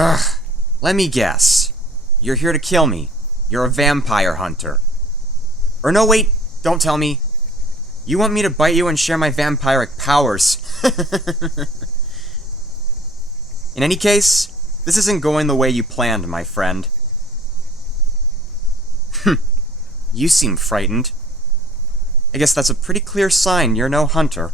Ugh. Let me guess. You're here to kill me. You're a vampire hunter. Or no, wait, don't tell me. You want me to bite you and share my vampiric powers. In any case, this isn't going the way you planned, my friend. You seem frightened. I guess that's a pretty clear sign you're no hunter.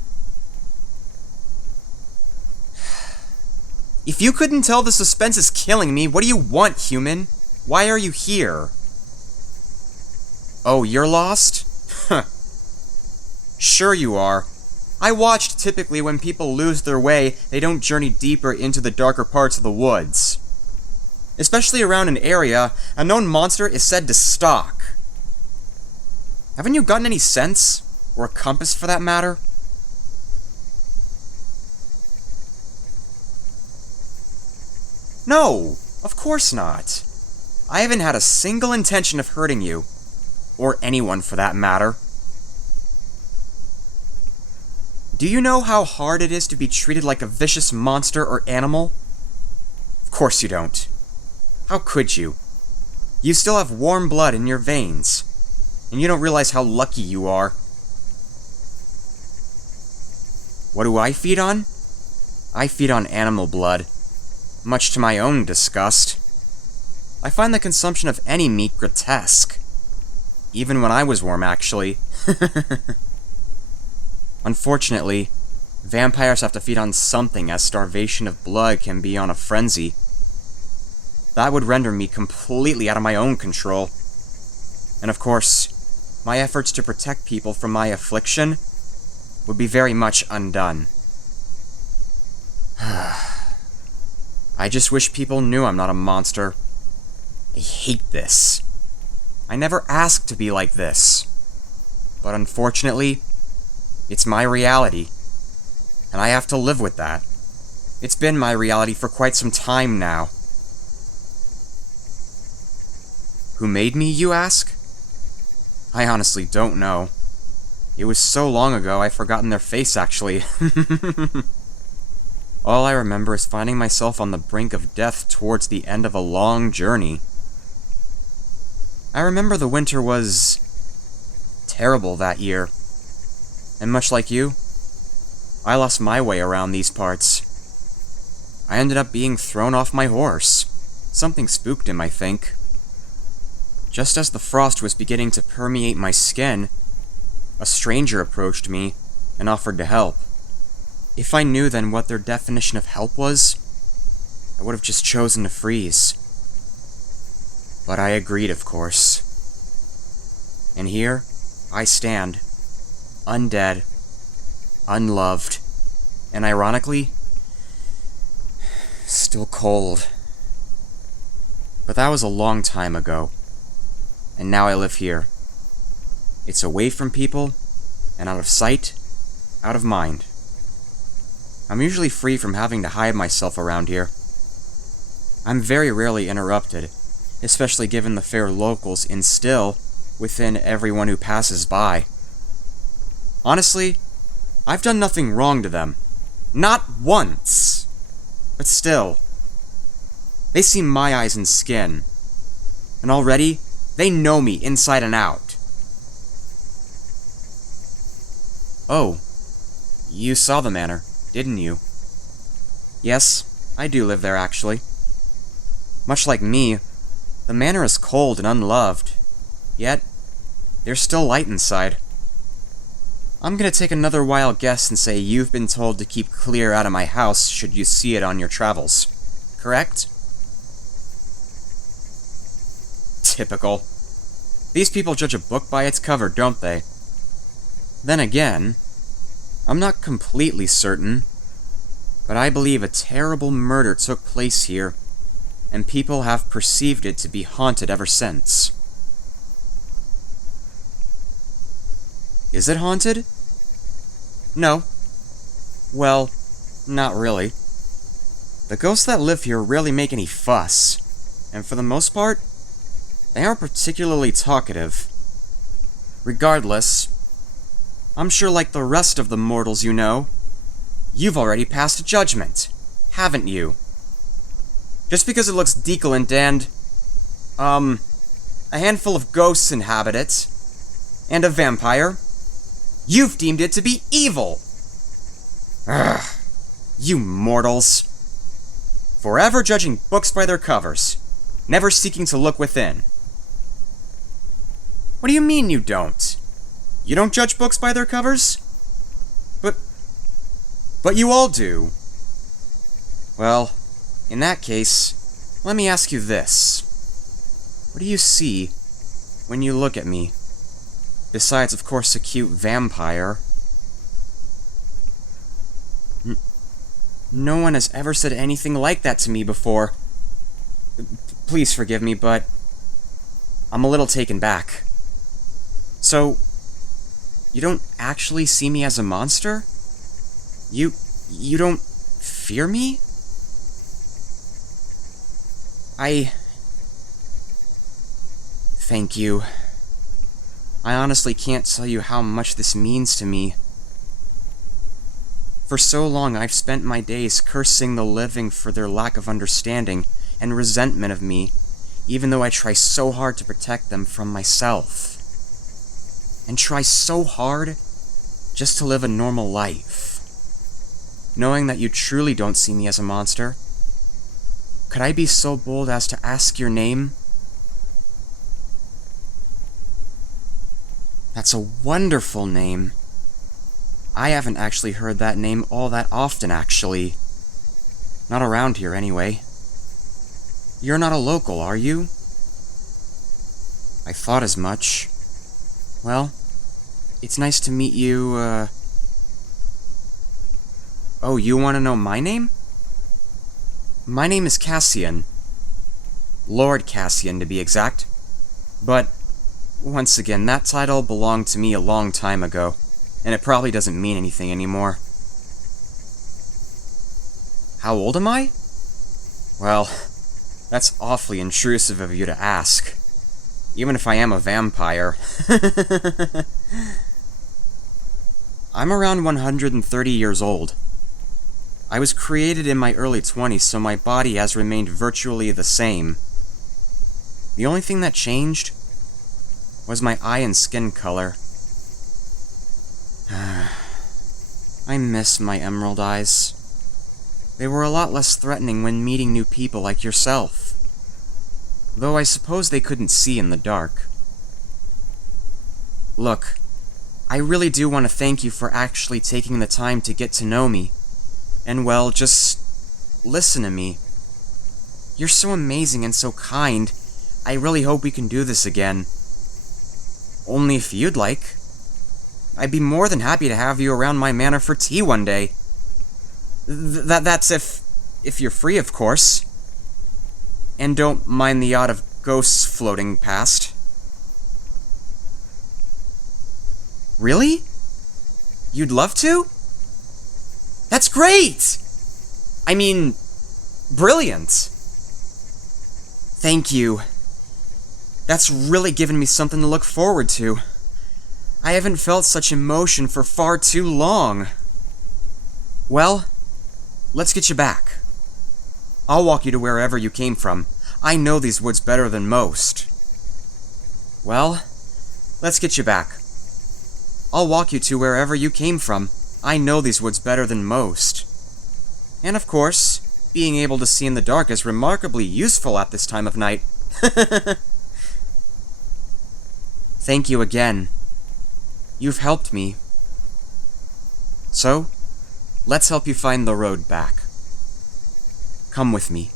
If you couldn't tell, the suspense is killing me. What do you want, human? Why are you here? Oh, you're lost? Sure you are. I watched typically when people lose their way, they don't journey deeper into the darker parts of the woods. Especially around an area a known monster is said to stalk. Haven't you gotten any sense? Or a compass for that matter? No, of course not. I haven't had a single intention of hurting you. Or anyone for that matter. Do you know how hard it is to be treated like a vicious monster or animal? Of course you don't. How could you? You still have warm blood in your veins, and you don't realize how lucky you are. What do I feed on? I feed on animal blood, much to my own disgust. I find the consumption of any meat grotesque. Even when I was warm, actually. Unfortunately, vampires have to feed on something, as starvation of blood can be on a frenzy. That would render me completely out of my own control. And of course, my efforts to protect people from my affliction would be very much undone. I just wish people knew I'm not a monster. I hate this. I never asked to be like this. But unfortunately, it's my reality, and I have to live with that. It's been my reality for quite some time now. Who made me, you ask? I honestly don't know. It was so long ago, I've forgotten their face, actually. All I remember is finding myself on the brink of death towards the end of a long journey. I remember the winter was terrible that year. And much like you, I lost my way around these parts. I ended up being thrown off my horse. Something spooked him, I think. Just as the frost was beginning to permeate my skin, a stranger approached me and offered to help. If I knew then what their definition of help was, I would have just chosen to freeze. But I agreed, of course. And here I stand. Undead, unloved, and ironically, still cold. But that was a long time ago, and now I live here. It's away from people, and out of sight, out of mind. I'm usually free from having to hide myself around here. I'm very rarely interrupted, especially given the fair locals instill within everyone who passes by. Honestly, I've done nothing wrong to them. Not once. But still, they see my eyes and skin. And already, they know me inside and out. Oh, you saw the manor, didn't you? Yes, I do live there, actually. Much like me, the manor is cold and unloved. Yet, there's still light inside. I'm gonna take another wild guess and say you've been told to keep clear out of my house should you see it on your travels. Correct? Typical. These people judge a book by its cover, don't they? Then again, I'm not completely certain, but I believe a terrible murder took place here, and people have perceived it to be haunted ever since. Is it haunted? No. Well, not really. The ghosts that live here rarely make any fuss, and for the most part, they aren't particularly talkative. Regardless, I'm sure like the rest of the mortals you know, you've already passed judgment, haven't you? Just because it looks decadent and, a handful of ghosts inhabit it, and a vampire, you've deemed it to be evil! Ugh, you mortals. Forever judging books by their covers, never seeking to look within. What do you mean you don't? You don't judge books by their covers? But you all do. Well, in that case, let me ask you this. What do you see when you look at me? Besides, of course, a cute vampire. No one has ever said anything like that to me before. Please forgive me, but I'm a little taken back. So, you don't actually see me as a monster? You don't fear me? Thank you. I honestly can't tell you how much this means to me. For so long, I've spent my days cursing the living for their lack of understanding and resentment of me, even though I try so hard to protect them from myself. And try so hard just to live a normal life. Knowing that you truly don't see me as a monster, could I be so bold as to ask your name? That's a wonderful name. I haven't actually heard that name all that often, actually. Not around here, anyway. You're not a local, are you? I thought as much. Well, it's nice to meet you, Oh, you want to know my name? My name is Cassian. Lord Cassian, to be exact. But, once again, that title belonged to me a long time ago, and it probably doesn't mean anything anymore. How old am I? Well, that's awfully intrusive of you to ask. Even if I am a vampire. I'm around 130 years old. I was created in my early 20s, so my body has remained virtually the same. The only thing that changed was my eye and skin color. I miss my emerald eyes. They were a lot less threatening when meeting new people like yourself. Though I suppose they couldn't see in the dark. Look, I really do want to thank you for actually taking the time to get to know me. And well, just listen to me. You're so amazing and so kind. I really hope we can do this again. Only if you'd like. I'd be more than happy to have you around my manor for tea one day. That's if you're free, of course. And don't mind the odd of ghosts floating past. Really? You'd love to? That's great! I mean, brilliant. Thank you. That's really given me something to look forward to. I haven't felt such emotion for far too long. Well, let's get you back. I'll walk you to wherever you came from. I know these woods better than most. Well, let's get you back. I'll walk you to wherever you came from. I know these woods better than most. And of course, being able to see in the dark is remarkably useful at this time of night. Thank you again. You've helped me. So, let's help you find the road back. Come with me.